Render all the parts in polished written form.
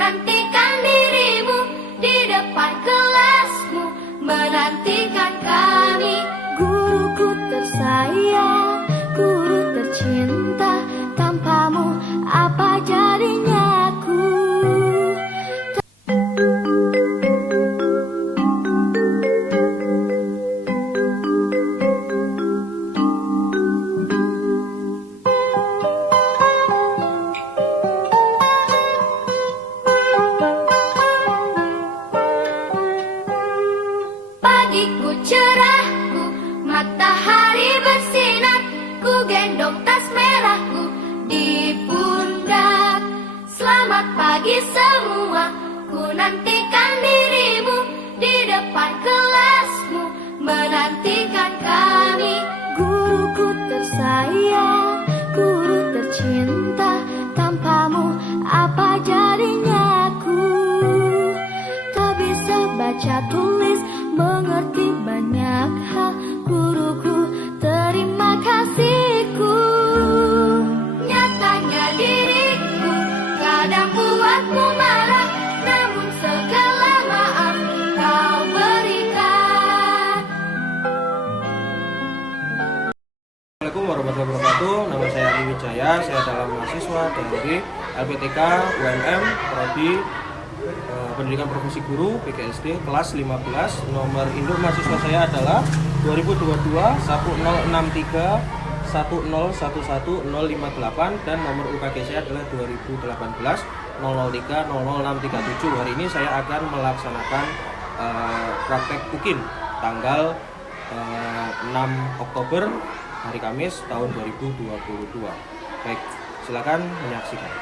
nantikan dirimu di depan kelasmu, menantikan kami. Guruku tersayang, guru tercinta, tanpamu apa jadinya aku? Pagiku cerahku, matahari bersinar, ku gendong tas merahku di pundak. Selamat pagi semua, ku nantikan dirimu di depan kelasmu, menantikan kami. Guruku tersayang, guru tercinta, tanpamu apa jadinya aku? Tak bisa baca tulis, mengerti banyak hal, guruku terima kasihku. Nyatanya diriku kadang buatmu marah, namun segala maaf kau berikan. Assalamualaikum warahmatullahi wabarakatuh. Nama saya Ari Wijaya. Saya adalah mahasiswa dari LPTK UMM Prodi Pendidikan Profesi Guru PGSD kelas 15. Nomor induk mahasiswa saya adalah 2022 1063 1011058 dan nomor UKG saya adalah 2018 003 00637. Hari ini saya akan melaksanakan praktek UKIN tanggal 6 Oktober hari Kamis tahun 2022. Baik, silakan menyaksikan.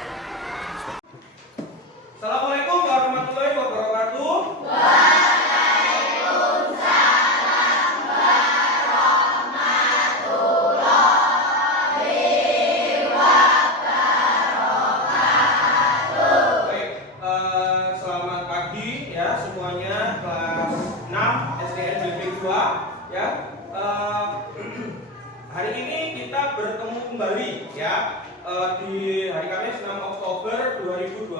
Assalamualaikum warahmatullahi wabarakatuh. Waalaikumsalam warahmatullahi wabarakatuh. Baik, selamat pagi ya semuanya, kelas 6 SDN BP 2 ya. Hari ini kita bertemu kembali ya di hari Kamis 6 Oktober 2022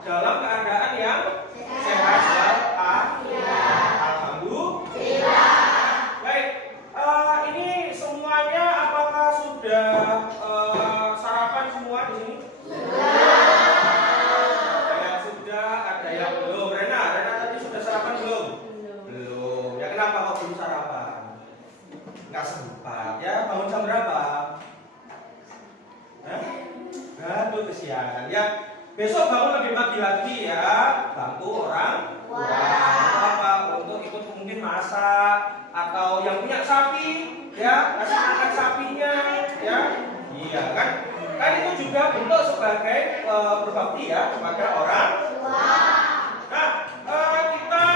dalam keadaan yang sehat walafiat. Alhamdulillah. Baik, ini semuanya apakah sudah sarapan semua di sini? Ada yang sudah, ada yang belum. Rena tadi sudah sarapan belum? Belum. Ya kenapa kok belum sarapan? Nggak sempat ya. Bangun jam berapa? Aduh kesianan ya. Besok bangun lebih pagi lagi ya, bantu orang tua. Apa untuk ikut mungkin masak atau yang punya sapi ya, kasih makan sapinya ya. Iya kan? Kan itu juga bentuk sebagai berbakti ya kepada orang tua. Nah, kita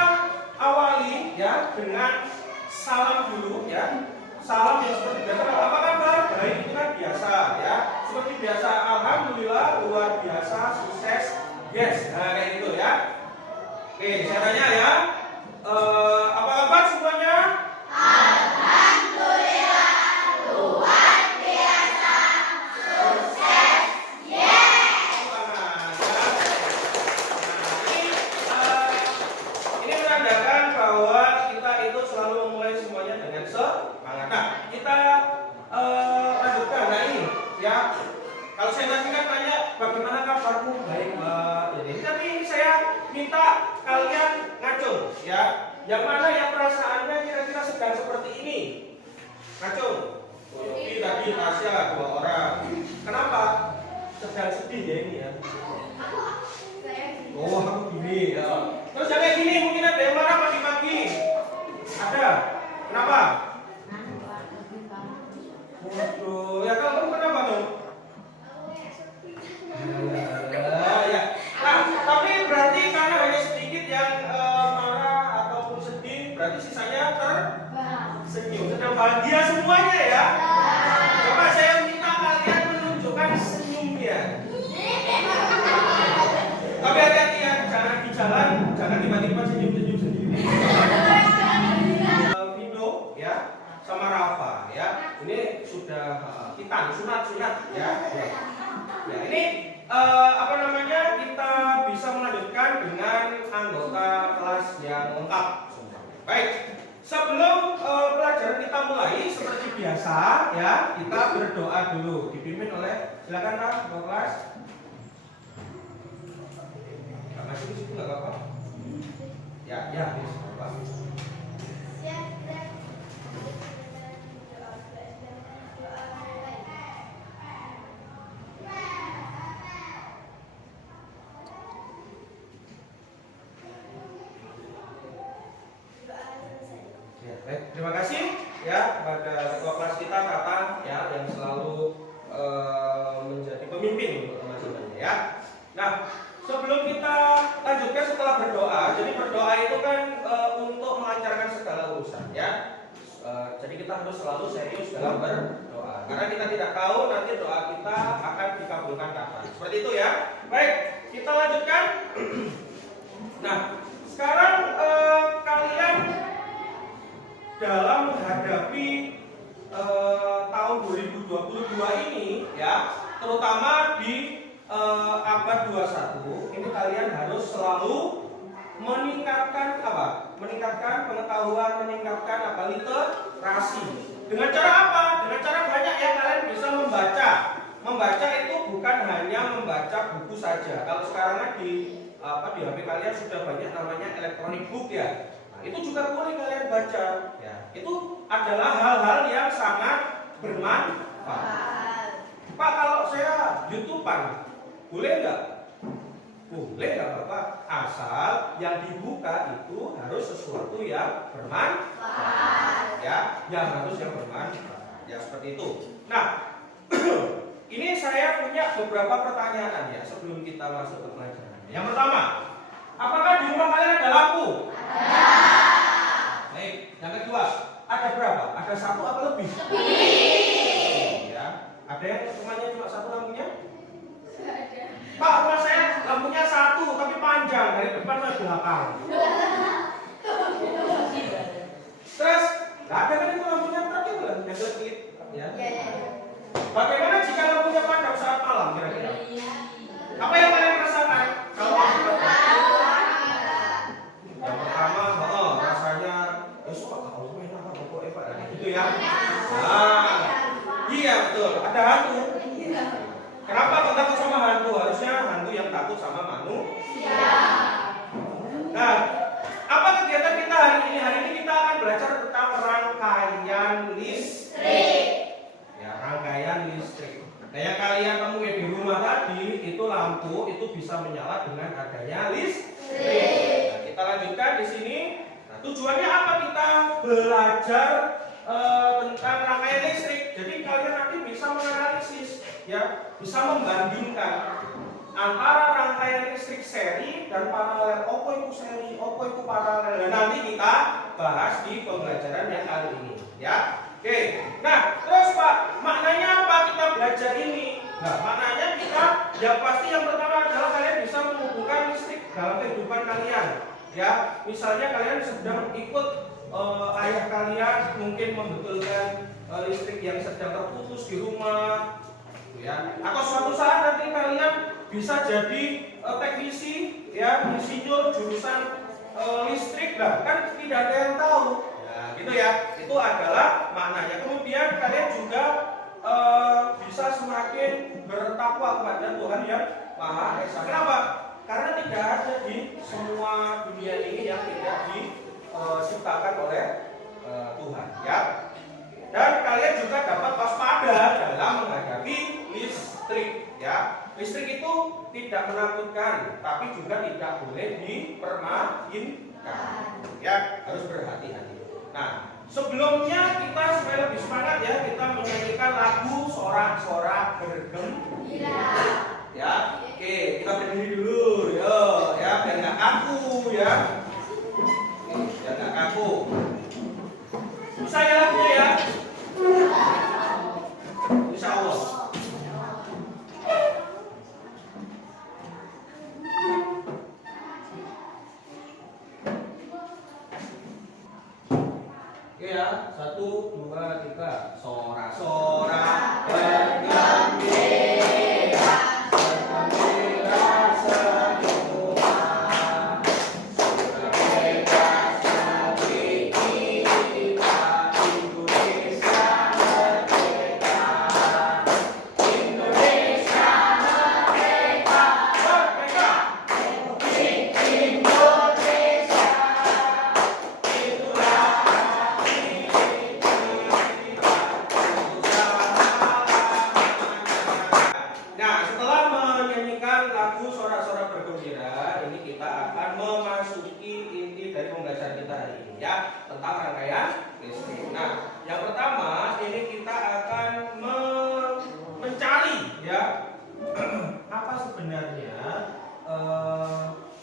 awali ya dengan salam dulu ya. Salam yang seperti biasa. Apa kabar? Baik, itu kan biasa ya. Seperti biasa, alhamdulillah, luar biasa, sukses, yes. Nah kayak gitu ya. Oke, saya tanya ya. Apa kabar semuanya? Alhamdulillah, luar biasa, sukses, yes. Ini menandakan bahwa kita itu selalu memulai semuanya dengan semangat. Nah, kita lanjutkan. Nah ini ya. Kalau saya tadi kan tanya bagaimana kabarmu? Baik, tapi ini saya minta kalian ngacung ya. Yang mana yang perasaannya kira-kira sedang seperti ini? Ngacung. Ini tadi Tasya 2 orang. Kenapa? Sedang sedih ya ini ya. Oh, aku gini ya. Terus yang kayak gini mungkin ada yang marah pagi-pagi. Ada. Kenapa? Waduh, ya kalau kamu kenapa dong? Ya. Nah, tapi berarti karena hanya sedikit yang marah ataupun sedih, berarti sisanya tersenyum. Sedang bahagia semuanya ya. Coba saya minta kalian menunjukkan senyumnya. Tapi hati-hati ya, jangan di jalan, jangan tiba-tiba senyum-senyum sendiri. Vino ya, sama Rafa ya. Ini sudah sunat ya. Ya ini apa namanya? Baik, sebelum pelajaran kita mulai seperti biasa ya, kita berdoa dulu dipimpin oleh, silakan Kak, Ketua kelas. Kak masih di situ nggak apa-apa? Ya, ya, bisa apa? Ya, baik, terima kasih ya kepada ketua kelas kita Kakak ya yang selalu menjadi pemimpin untuk teman-teman ya. Nah, sebelum kita lanjutkan setelah berdoa, jadi berdoa itu kan untuk melancarkan segala urusan ya. Jadi kita harus selalu serius dalam berdoa karena kita tidak tahu nanti doa kita akan dikabulkan kapan. Seperti itu ya. Baik, kita lanjutkan. Nah, sekarang kalian dalam menghadapi tahun 2022 ini ya, terutama di abad 21 ini kalian harus selalu meningkatkan apa? Meningkatkan pengetahuan, meningkatkan apa? Literasi. Dengan cara apa? Dengan cara banyak ya, kalian bisa membaca. Membaca itu bukan hanya membaca buku saja. Kalau sekarang kan di HP kalian sudah banyak namanya electronic book ya. Itu juga boleh kalian baca ya. Itu adalah hal-hal yang sangat bermanfaat. Pak, kalau saya YouTubean boleh nggak? Boleh nggak Bapak, asal yang dibuka itu harus sesuatu yang bermanfaat ya, yang harus yang bermanfaat ya, seperti itu. Nah, ini saya punya beberapa pertanyaan ya sebelum kita masuk ke pelajaran. Yang pertama, apakah di rumah kalian ada lampu? Baik, yang kedua, ada berapa? Ada satu atau lebih? Lebih. Ya, ada yang rumahnya cuma satu lampunya? Ada. Pak, rumah saya lampunya satu tapi panjang dari depan ke belakang. Terus, nggak ada kan itu lampunya tadi bukan? Yang kelip, ya. Bagaimana jika lampunya padam saat malam kira-kira? Apa yang kalian rasakan? Kalau yang pertama, rasanya suka kalau enak apa pokoknya Pak gitu ya. Nah, iya betul, ada hantu. Kenapa kok takut sama hantu? Harusnya hantu yang takut sama manusia. Nah, apa kegiatan kita hari ini? Hari ini kita akan belajar tentang rangkaian listrik. Ya, rangkaian listrik. Nah, yang kalian temui di rumah tadi itu lampu itu bisa menyala dengan adanya listrik. Nah, kita lanjutkan di sini. Nah, tujuannya apa kita belajar tentang rangkaian listrik? Jadi kalian nanti bisa menganalisis, ya, bisa membandingkan antara rangkaian listrik seri dan paralel. Opo itu seri, opo itu paralel. Dan nanti kita bahas di pembelajaran yang kali ini, ya. Oke. Nah, terus Pak, maknanya apa kita belajar ini? Nah, maknanya kita, yang pasti yang pertama adalah kalian bisa menghubungkan listrik dalam kehidupan kalian. Ya, misalnya kalian sedang ikut ayah kalian mungkin membetulkan listrik yang sedang terputus di rumah, ya. Atau suatu saat nanti kalian bisa jadi teknisi, ya, insinyur jurusan listrik lah, kan tidak ada yang tahu. Ya, gitu ya. Itu adalah maknanya. Kemudian kalian juga bisa semakin bertakwa kepada Tuhan yang Maha Esa. Kenapa? Karena tidak ada di semua dunia ini yang tidak diciptakan oleh Tuhan, ya. Dan kalian juga dapat waspada dalam menghadapi listrik, ya. Listrik itu tidak menakutkan, tapi juga tidak boleh dipermainkan, ya. Harus berhati-hati. Nah, sebelumnya kita supaya lebih semangat ya, kita menyanyikan lagu sorak-sorak bergembira. Ya, oke, kita berdiri dulu, yo, ya, biar nggak kaku, ya, biar nggak kaku. Bisa ya lagunya ya? Insya Allah. Oke ya, 1, 2, 3, sorak-sorak bergembira. Kita tentang rangkaian listrik. Nah, yang pertama ini kita akan mencari ya apa sebenarnya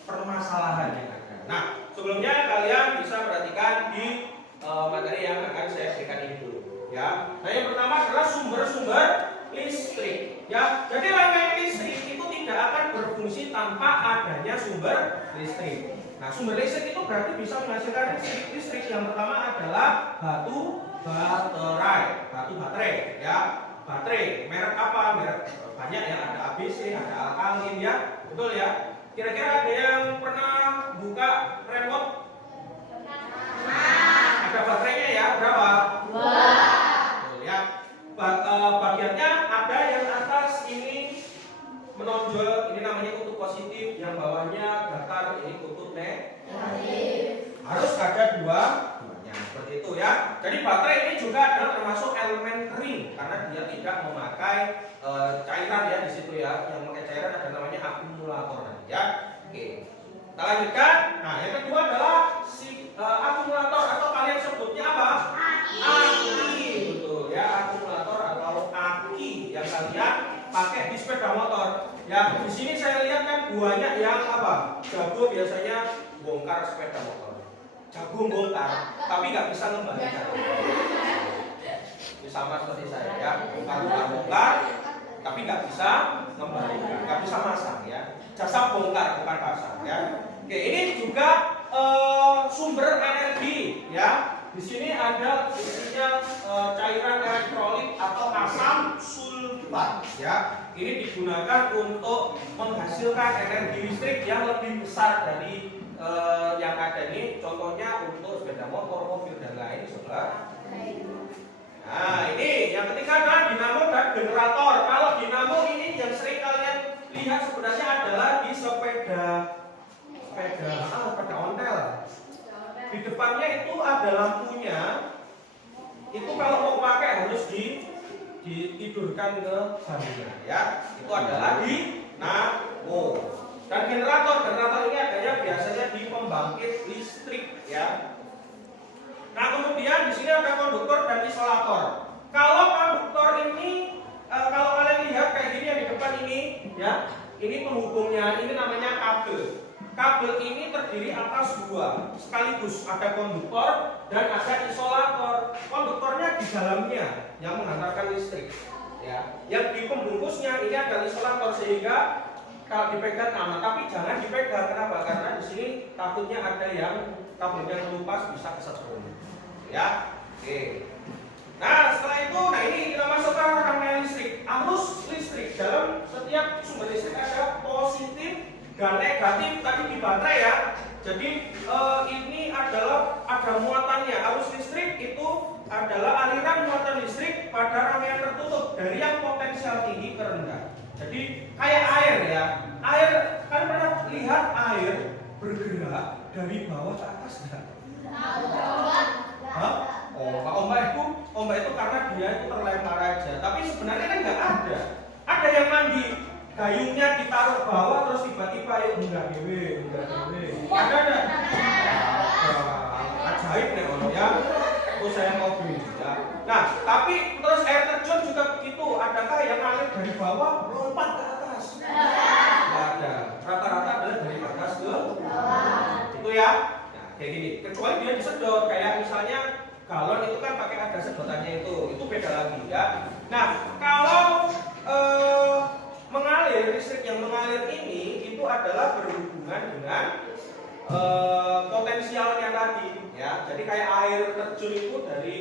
permasalahan yang ada. Nah, sebelumnya kalian bisa perhatikan di materi yang akan saya berikan ini dulu ya. Nah, yang pertama adalah sumber-sumber listrik ya. Jadi rangkaian listrik itu tidak akan berfungsi tanpa adanya sumber listrik. Nah, sumber listrik itu berarti bisa menghasilkan listrik. Yang pertama adalah batu baterai ya. Baterai merek apa? Merek banyak ya, ada ABC, ada alkalin ya. Betul ya? Kira-kira ada yang pernah buka remote? Ada baterainya ya, berapa? 2. Betul ya. Bagiannya ada yang atas ini menonjol, ini namanya kutub positif, yang bawahnya datar, ini kutub negatif. Harus ada duanya, seperti itu ya. Jadi baterai ini juga adalah termasuk elemen kering karena dia tidak memakai cairan ya di situ ya. Yang memakai cairan ada namanya akumulator nanti ya. Oke. Kita lanjutkan. Nah, yang kedua adalah akumulator atau kalian sebutnya apa? Aki. Betul ya, akumulator atau aki yang kalian pakai di sepeda motor. Ya, di sini saya lihat kan banyak yang apa? Jago biasanya bongkar sepeda motor. Jago bongkar, tapi nggak bisa ngembalikan. Ini sama seperti saya ya, bongkar, tapi nggak bisa ngembalikan, nggak bisa masang ya. Jasa bongkar bukan pasang ya. Oke, ini juga sumber energi ya. Di sini ada isinya cairan elektrolit atau asam sulfat ya. Ini digunakan untuk menghasilkan energi listrik yang lebih besar dari yang ada ini. Contohnya untuk sepeda motor, mobil dan lain sebagainya. Nah, ini yang ketiga adalah dinamo dan generator. Kalau dinamo ini yang sering kalian lihat sebenarnya adalah di sepeda ontel. Di depannya itu ada lampunya. Itu kalau mau pakai harus ditidurkan ke sampingnya ya. Itu adalah dinamo. Dan generator ini adanya biasanya di pembangkit listrik ya. Nah, kemudian di sini ada konduktor dan isolator. Kalau konduktor ini kalau kalian lihat kayak gini yang di depan ini ya, ini penghubungnya, ini namanya kabel. Kabel ini terdiri atas dua sekaligus, ada konduktor dan ada isolator. Konduktornya di dalamnya yang menghantarkan listrik ya. Yang di pembungkusnya ini ada isolator sehingga kalau dipegang aman, tapi jangan dipegang. Kenapa? Karena di sini takutnya ada yang kabelnya kelupas bisa kesetrum. Ya, oke. Nah, setelah itu, ini kita masuk ke rangkaian listrik. Arus listrik dalam setiap sumber listrik ada positif dan negatif tadi di baterai ya. Jadi ini adalah ada muatannya. Arus listrik itu adalah aliran muatan listrik pada rangkaian tertutup dari yang potensial tinggi ke rendah. Jadi kayak air ya. Air kan pernah lihat air bergerak dari bawah ke atas enggak? Hah? Ombak itu karena dia itu terlempar aja. Tapi sebenarnya kan nggak ada. Ada yang mandi, gayungnya ditaruh bawah terus tiba-tiba enggak dewe. Ada. Ajaib nih ono ya. Terus saya mau beli ya. Nah, tapi terus air terjun juga begitu. Adakah yang ngalir dari bawah lompat ke atas? Nggak ada. Rata-rata adalah dari atas ke bawah. Itu ya. Nah, kayak gini. Kecuali dia disedot, kayak misalnya galon itu kan pakai ada sedotannya itu beda lagi ya. Nah, kalau mengalir listrik yang mengalir ini itu adalah berhubungan dengan potensialnya tadi ya. Jadi kayak air terjun itu dari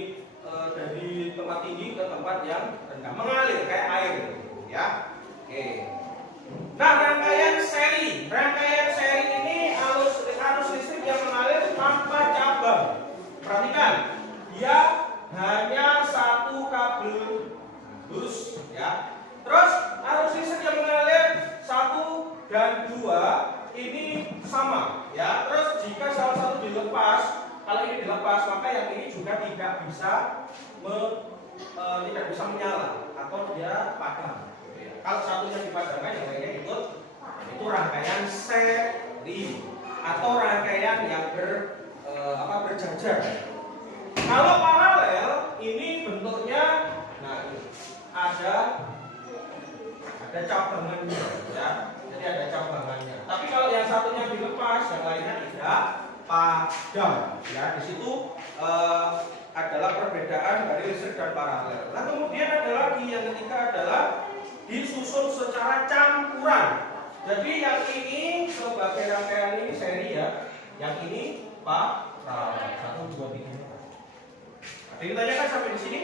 tempat tinggi ke tempat yang rendah mengalir kayak air gitu ya. Oke. Nah, rangkaian seri ini arus listrik yang mengalir tanpa cabang. Perhatikan, dia hanya satu kabel lurus ya. Terus arus listrik yang mengalir 1 dan 2 ini sama ya. Terus jika salah satu dilepas, kalau ini dilepas maka yang ini juga tidak bisa menyala atau dia padam. Kalau satunya dipadamkan yang lainnya ikut, itu rangkaian seri atau rangkaian yang berjajar. Kalau paralel ini bentuknya, nah ini ada cabangannya ya. Jadi ada cabangannya. Tapi kalau yang satunya dilepas, yang lainnya tidak padam. Ya, di situ adalah perbedaan dari listrik dan paralel. Nah, kemudian ada lagi yang ketiga adalah disusun secara campuran. Jadi yang ini sebagai rangkaian ini seri ya, yang ini paralel. 1, 2, 3. Ada yang ditanyakan sampai di sini?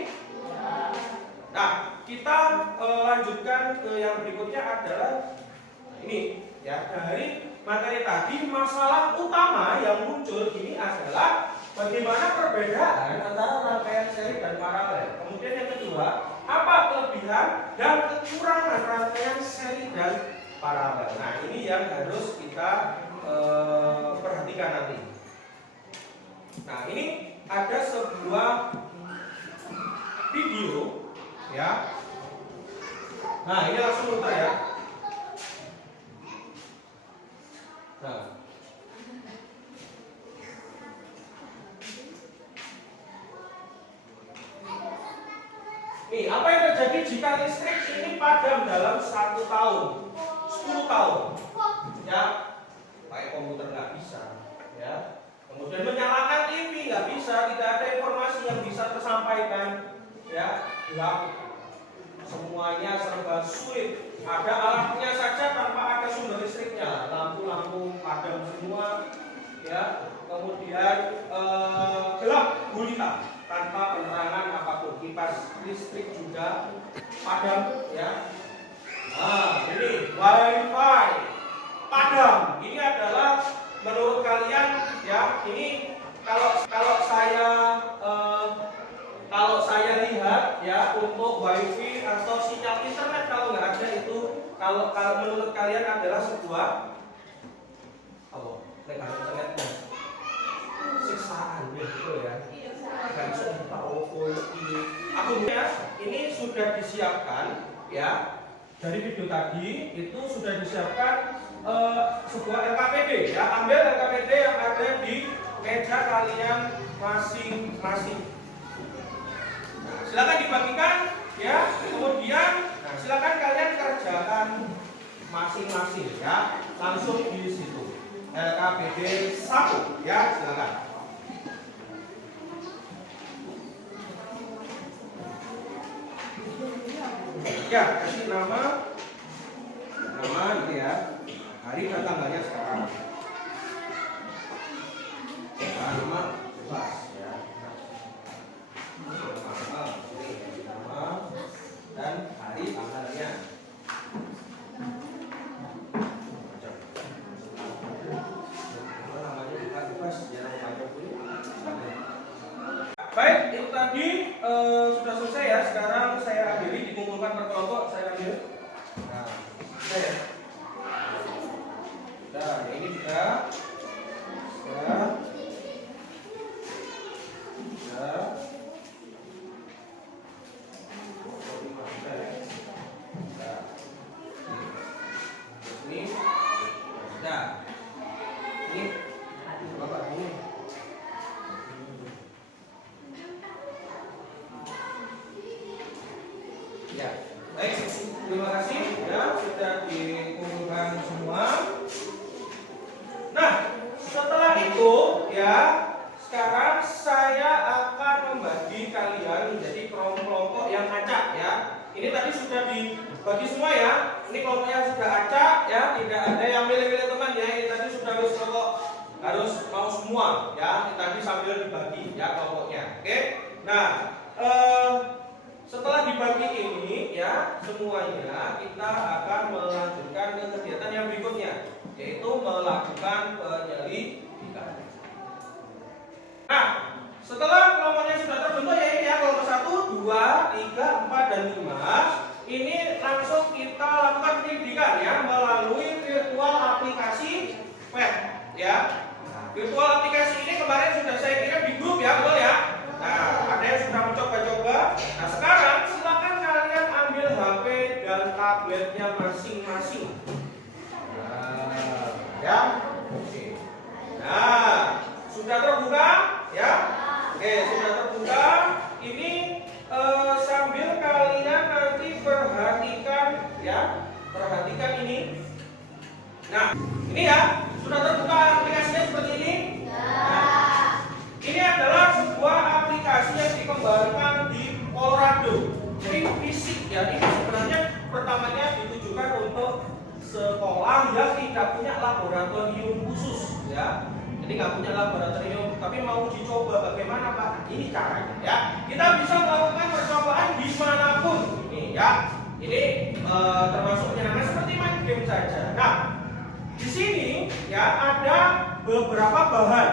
Nah, kita lanjutkan ke yang berikutnya adalah ini ya. Dari materi tadi, masalah utama yang muncul ini adalah bagaimana perbedaan antara rangkaian seri dan paralel. Kemudian yang kedua, apa kelebihan dan kekurangan rangkaian seri dan paralel. Nah, ini yang harus kita perhatikan nanti. Nah, ini ada sebuah video ya. Nah, ini langsung muter ya. Nah, nih, apa yang terjadi jika listrik ini padam dalam 1 tahun, 10 tahun, ya? Pakai komputer nggak bisa, ya. Kemudian menyalakan TV nggak bisa, tidak ada informasi yang bisa tersampaikan, ya. Gelap, semuanya serba sulit. Ada alatnya saja tanpa ada sumber listriknya, lampu-lampu padam semua, ya. Kemudian gelap gulita tanpa penerangan apapun, kipas listrik juga padam, ya. Nah, ini wifi padam. Ini adalah menurut kalian, ya, ini kalau saya lihat ya, untuk wifi atau sinyal internet kalau nggak ada itu, kalau menurut kalian adalah sebuah apa? Internetnya siksaan gitu ya. Ini sudah disiapkan ya, dari video tadi itu sudah disiapkan sebuah LKPD ya. Ambil LKPD yang ada di meja kalian masing-masing. Nah, silakan dibagikan ya. Kemudian silakan kalian kerjakan masing-masing ya. Langsung di situ. LKPD 1 ya, silakan. Ya, kasih nama ini ya, hari dan tanggalnya sekarang. Nama bebas ya. Nama dan hari tanggalnya. Baik, itu tadi sudah selesai ya. Sekarang saya akhiri, dikumpulkan per kelompok, saya ambil. Nah, saya. Nah, ini juga. Ya. Ya. Nah. Ini. Nah. Ini. Bapak ini. Ya, baik, terima kasih ya, sudah dikumpulkan semua. Nah, setelah itu ya, sekarang saya akan membagi kalian menjadi kelompok yang acak ya. Ini tadi sudah dibagi semua ya. Ini kelompok yang sudah acak ya, tidak ada yang milih-milih teman ya. Ini tadi sudah kelompok harus mau semua ya. Ini tadi sambil dibagi ya kelompoknya. Oke. Nah, setelah dibagi ini ya semuanya, kita akan melanjutkan ke kegiatan yang berikutnya, yaitu melakukan penyelidikan. Nah, setelah kelompoknya sudah terbentuk ya, ini ya kelompok 1, 2, 3, 4 dan 5. Ini langsung kita lakukan penyelidikan ya melalui virtual aplikasi web ya. Virtual aplikasi ini kemarin sudah saya kirim di grup ya, betul ya? Nah, ada yang sudah mencoba-coba. Nah, sekarang silakan kalian ambil HP dan tabletnya masing-masing. Nah, ya. Oke. Nah, sudah terbuka ya? Oke, sudah terbuka. ini sambil kalian nanti perhatikan ya, perhatikan ini. Nah, ini ya, sudah terbuka aplikasinya seperti ini. Nah, ini adalah sebuah aplikasi yang dikembangkan di Colorado. Jadi fisik ya, ini sebenarnya pertamanya ditujukan untuk sekolah yang tidak punya laboratorium khusus ya. Jadi nggak punya laboratorium, tapi mau dicoba bagaimana Pak? Ini caranya ya. Kita bisa melakukan percobaan dimanapun ini ya. Ini termasuk menyenangkan seperti main game saja. Nah, di sini ya ada beberapa bahan.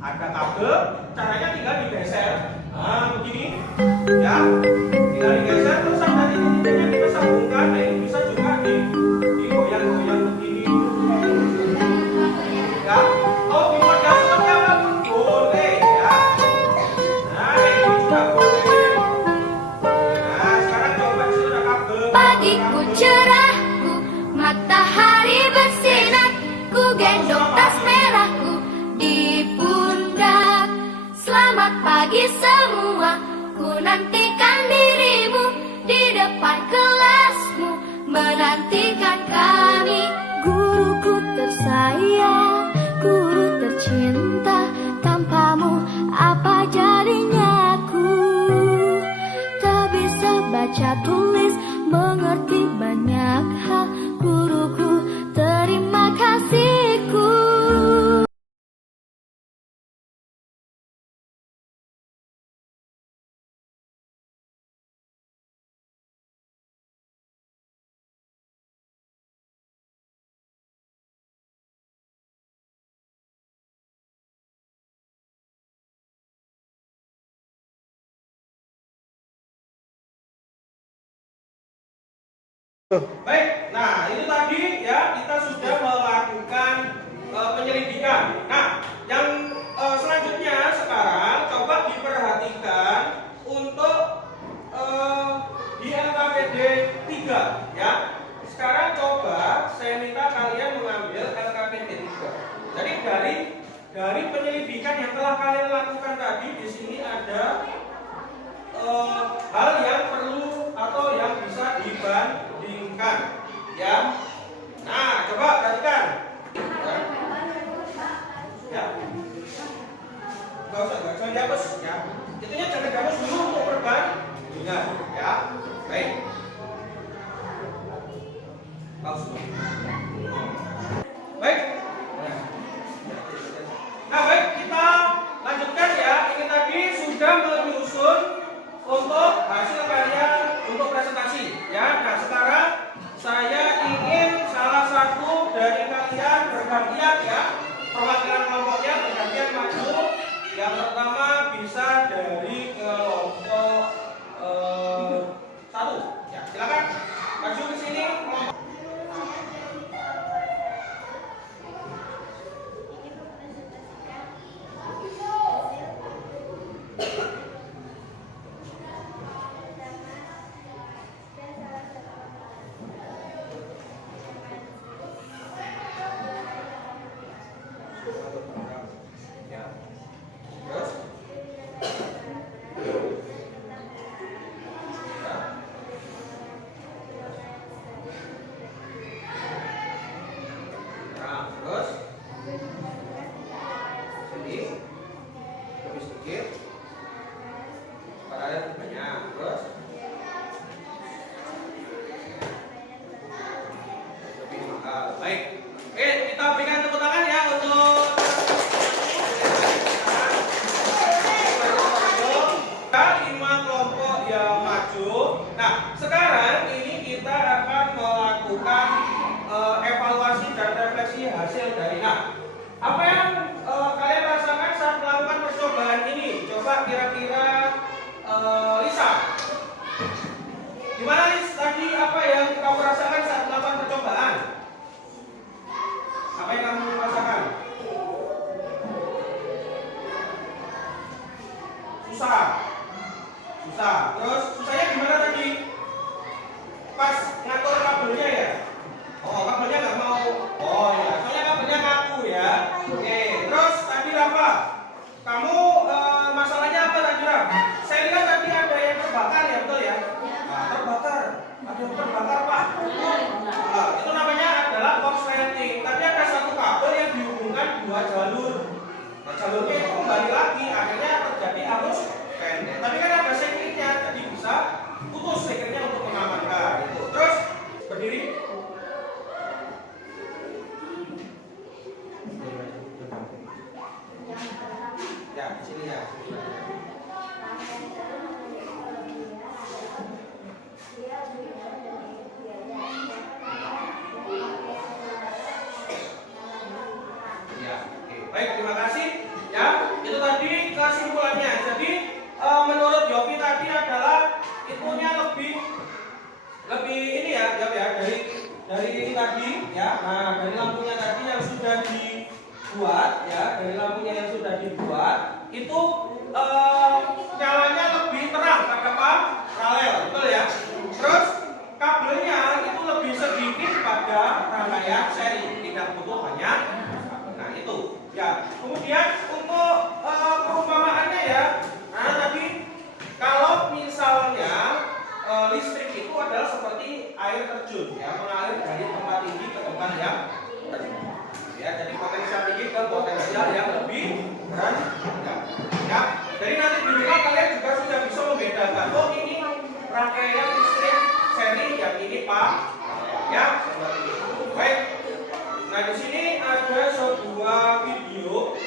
Ada kabel, caranya tinggal digeser. Nah, begini ya. Tinggal digeser terus ada titik-titiknya kita sambungkan. Nah, ini bisa juga digoyang-goyang begini. Ya. Oh, dimodalkan apapun boleh ya. Nah, ini juga boleh. Nah, sekarang coba sudah kabel. Pagiku cerahku, matahari bersinar, ku gendong tas merahku di pundak. Selamat pagi semua, ku nantikan dirimu di depan kelasmu, menantikan kami. Guruku tersayang, guru tercinta, tanpamu apa jadinya aku? Tak bisa baca tulis, mengerti banyak hal, guruku terima kasihku. Baik, nah itu tadi ya kita sudah melakukan penyelidikan. Nah, yang selanjutnya sekarang coba diperhatikan untuk di LKPD 3 ya. Sekarang coba saya minta kalian mengambil LKPD 3. Jadi dari penyelidikan yang telah kalian lakukan tadi, di sini ada hal yang perlu atau yang bisa dibandingkan ya. Nah, coba perhatikan ya. Gak usah jangan dihapus ya. Itunya jangan dihapus dulu untuk perbandingan ya. Baik. Pause dulu. Baik. Nah, baik, kita lanjutkan ya. Ini tadi sudah menyusun untuk hasil karya untuk presentasi ya. Nah, sekarang saya ingin salah satu dari kalian bergantian ya, perwakilan kelompoknya bergantian maju. Yang pertama bisa dari kelompok 1 ya, silakan maju ke sini kelompok. Baik, oke, kita berikan tepuk tangan ya untuk lima kelompok yang maju. Nah, sekarang ini kita akan melakukan evaluasi dan refleksi hasil dari. Nah, apa yang kalian rasakan saat melakukan percobaan ini? Coba kira-kira Lisa, gimana Lis? Tadi apa yang kamu rasakan saat melakukan percobaan? Apa yang kamu rasakan? Susah. Terus susahnya gimana tadi? Pas ngatur kabelnya ya? Oh, kabelnya nggak mau. Oh ya, soalnya kabelnya kaku ya. Oke. Terus tadi Rafa, kamu masalahnya apa tadi Rafa? Saya lihat tadi ya. Baik. Nah, di sini ada sebuah video.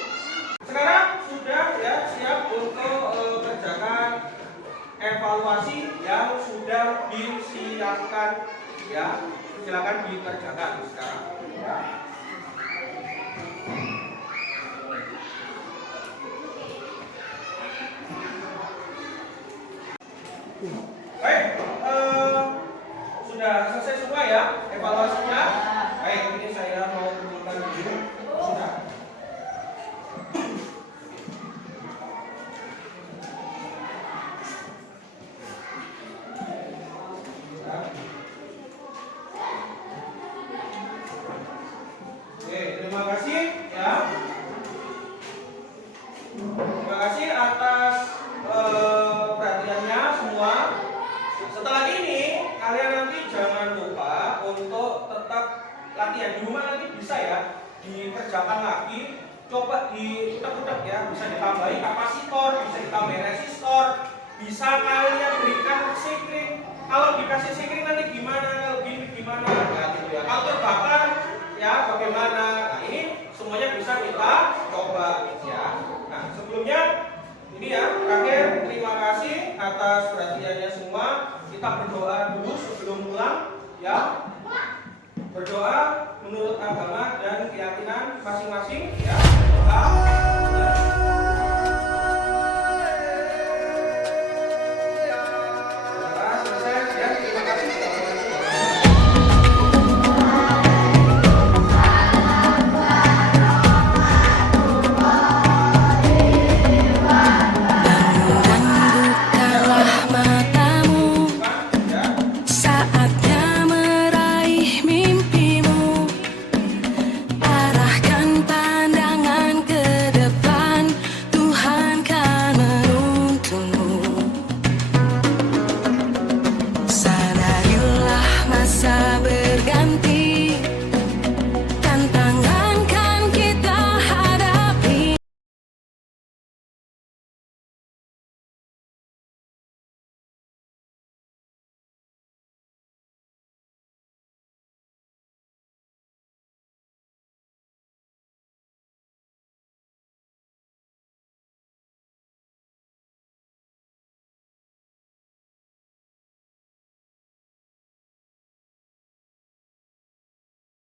Sekarang sudah ya siap untuk kerjakan evaluasi yang sudah disiapkan ya. Silakan dikerjakan sekarang ya. Baik, sudah selesai semua ya evaluasinya. Baik, ini saya mau kumpulkan dulu. Sudah. Oke, terima kasih ya. Terima kasih atas perhatiannya semua. Setelah ini kalian nanti jangan lupa untuk tetap latihan di rumah, nanti bisa ya dikerjakan lagi. Coba diutak-utak ya, bisa ditambahi kapasitor, bisa ditambahi resistor, bisa kalian berikan sikring. Kalau dikasih sikring nanti gimana, kalau gini gimana, nah, gitu ya. Kalau terbakar ya bagaimana. Nah, ini semuanya bisa kita coba ya. Nah, sebelumnya ini ya, terakhir terima kasih atas perhatiannya semua. Kita berdoa dulu sebelum pulang ya. Berdoa menurut agama dan keyakinan masing-masing ya. Berdoa.